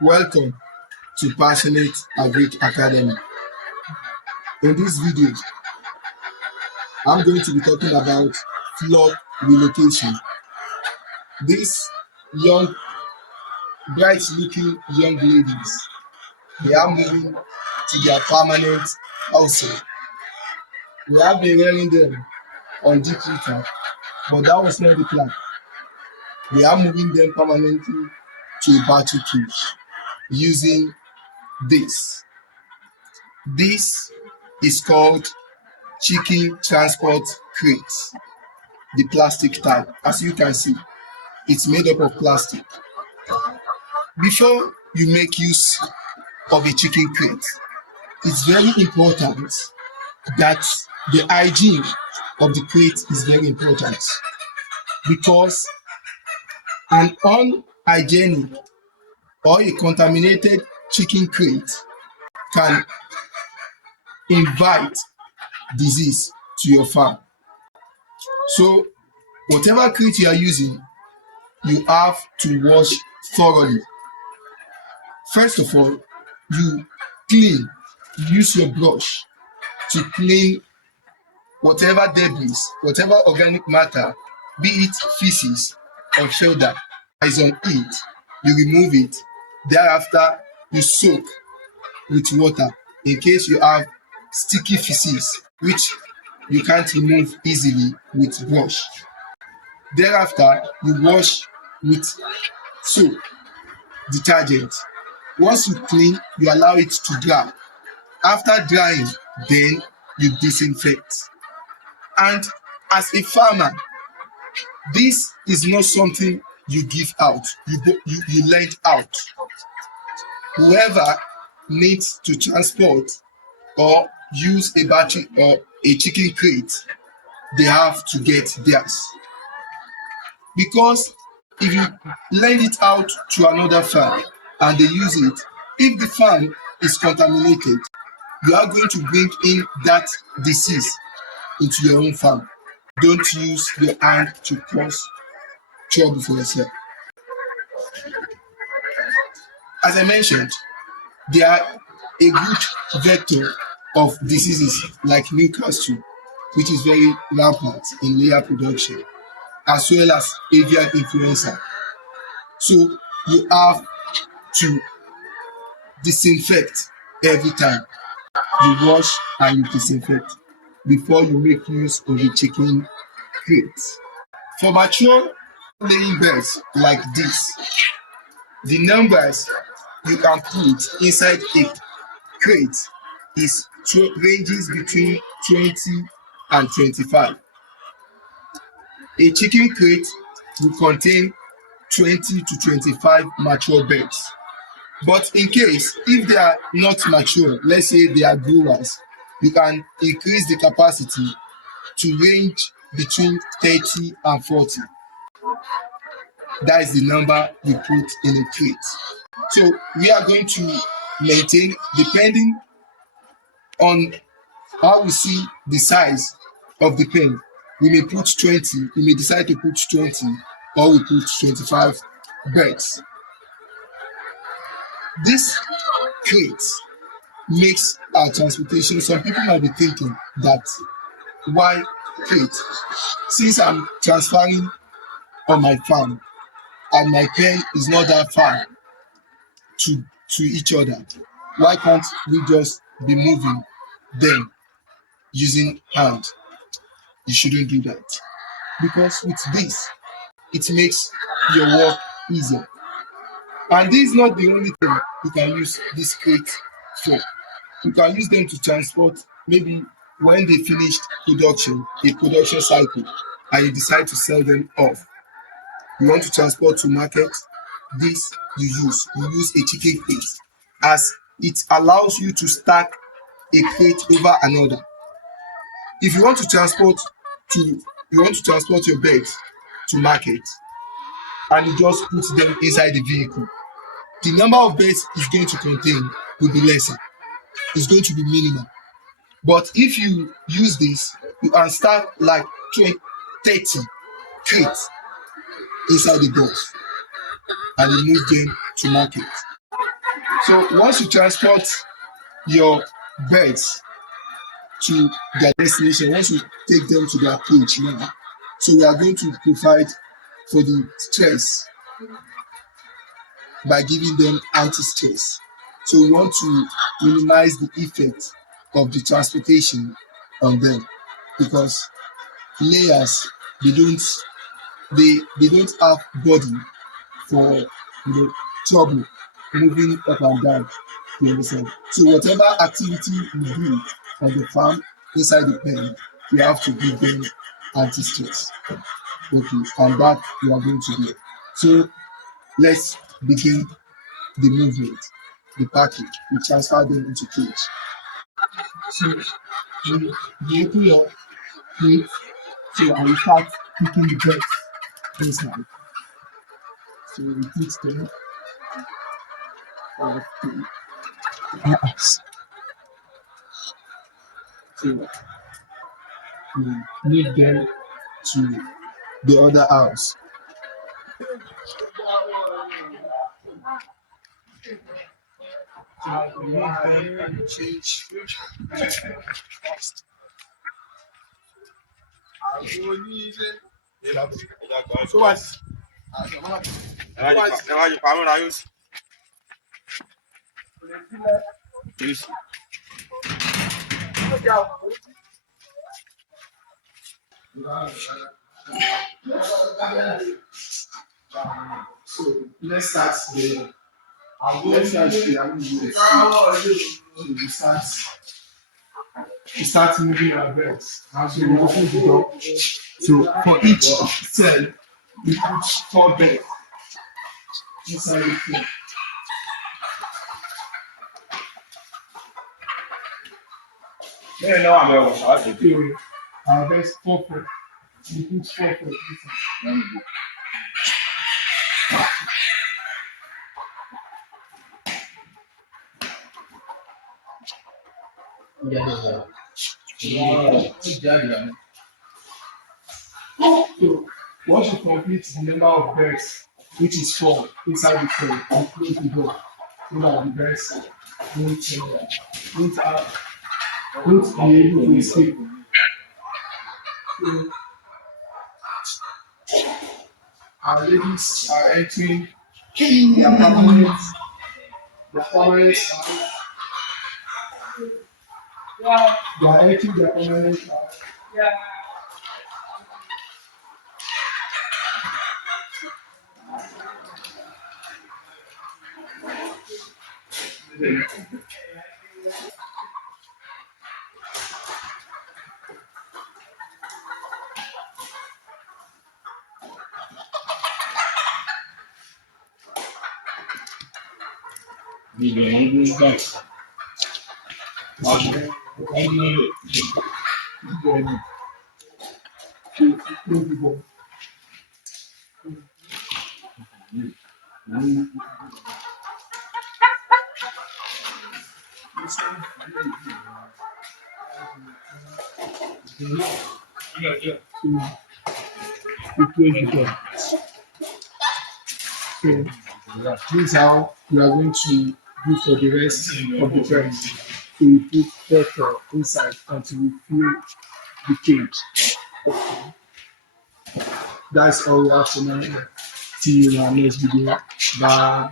Welcome to Passionate Agric Academy. In this video, I'm going to be talking about flock relocation. These young, bright-looking young ladies, they are moving to their permanent housing. We have been rearing them on deep litter, but that was not the plan. We are moving them permanently to a battery cage using this. This is called chicken transport crate, the plastic type. As you can see, it's made up of plastic. Before you make use of a chicken crate, it's very important that the hygiene of the crate is very important, because an unhygienic or a contaminated chicken crate can invite disease to your farm. So whatever crate you are using, you have to wash thoroughly. First of all, you use your brush to clean whatever debris, whatever organic matter, be it feces or shoulder, is on it. You remove it. Thereafter, you soak with water in case you have sticky feces, which you can't remove easily with brush. Thereafter, you wash with soap, detergent. Once you clean, you allow it to dry. After drying, then you disinfect. And as a farmer, this is not something you give out, you lend out. Whoever needs to transport or use a battery or a chicken crate, they have to get theirs. Because if you lend it out to another farm and they use it, if the farm is contaminated, you are going to bring in that disease into your own farm. Don't use your hand to cause trouble for yourself. As I mentioned, they are a good vector of diseases like Newcastle, which is very rampant in layer production, as well as avian influenza. So you have to disinfect every time. You wash and you disinfect before you make use of a chicken crate. For mature laying birds like this, the numbers you can put inside a crate ranges between 20 and 25. A chicken crate will contain 20 to 25 mature birds. But in case, if they are not mature, let's say they are growers, you can increase the capacity to range between 30 and 40. That is the number you put in a crate. So we are going to maintain, depending on how we see the size of the pen. We may put 20, we may decide to put 20, or we put 25 birds. This crate makes our transportation. Some people might be thinking that, why crate? Since I'm transferring on my farm and my pen is not that far to each other, why can't we just be moving them using hand? You shouldn't do that, because with this, it makes your work easier. And this is not the only thing you can use this crate for. You can use them to transport, maybe when they finished a production cycle, and you decide to sell them off. You want to transport to market, this you use a chicken crate, as it allows you to stack a crate over another. If you want to transport your birds to market, and you just put them inside the vehicle, the number of birds it's going to contain will be lesser. It's going to be minimal. But if you use this You can start like 20, 30 crates inside the box and you move them to market. So once you transport your birds to their destination, once you take them to their cage now, so we are going to provide for the stress by giving them anti-stress. So we want to minimize the effect of the transportation on them because layers they don't have body for trouble moving up and down. You understand? So whatever activity we do on the farm inside the pen, we have to give them anti-stress. Okay, and that we are going to do. So let's begin the movement, the packing. We transfer them into cage. So we open your plate, so I will start picking the birds inside. So we put them to us. So we lead them to the other house. So we lead them and change. So what? So let's start the let's start the so we start moving our birds. So we open the door. So for each cell, we put 4 birds inside the cell. So our birds 4 we put 4 inside. So once you complete the number of birds, which is 4 inside the cell, you close the door so that the birds won't be able to escape. So our ladies are entering their permanent they are entering their permanent to close the door. So we close the door. So this is how we are going to do for the rest of the birds. So we put pressure inside until we fill the cage. That's all we have for now. See you in our next video. Bye.